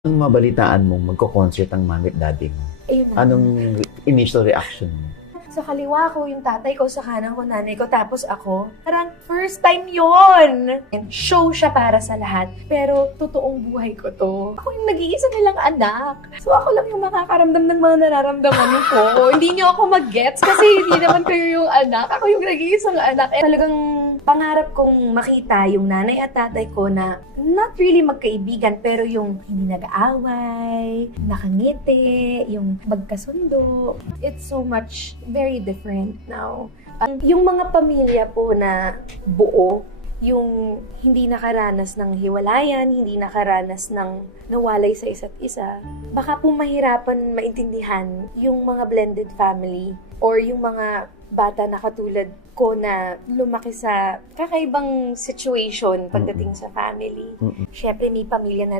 Nung mabalitaan mong magko-concert ang mami at daddy mo, Ayun na. anong initial reaction mo? Sa kaliwa ko, yung tatay ko, sa kanan ko, nanay ko, tapos ako. Parang first time yon. And show siya para sa lahat. Pero totoong buhay ko to. Ako yung nag-iisa nilang anak. So ako lang yung makakaramdam ng mga nararamdaman ko. Hindi niyo ako mag-gets kasi hindi naman kayo yung anak. Ako yung nag-iisang anak. Eh, talagang pangarap kong makita yung nanay at tatay ko na not really magkaibigan, pero yung hindi nag-aaway, nakangiti, yung magkasundo. It's so much very different now. Yung mga pamilya po na buo, yung hindi nakaranas ng hiwalayan, hindi nakaranas ng nawalay sa isa't isa, baka po mahirapan maintindihan yung mga blended family or yung mga bata na katulad ko na lumaki sa kakaibang situation pagdating sa family. Syempre may pamilya na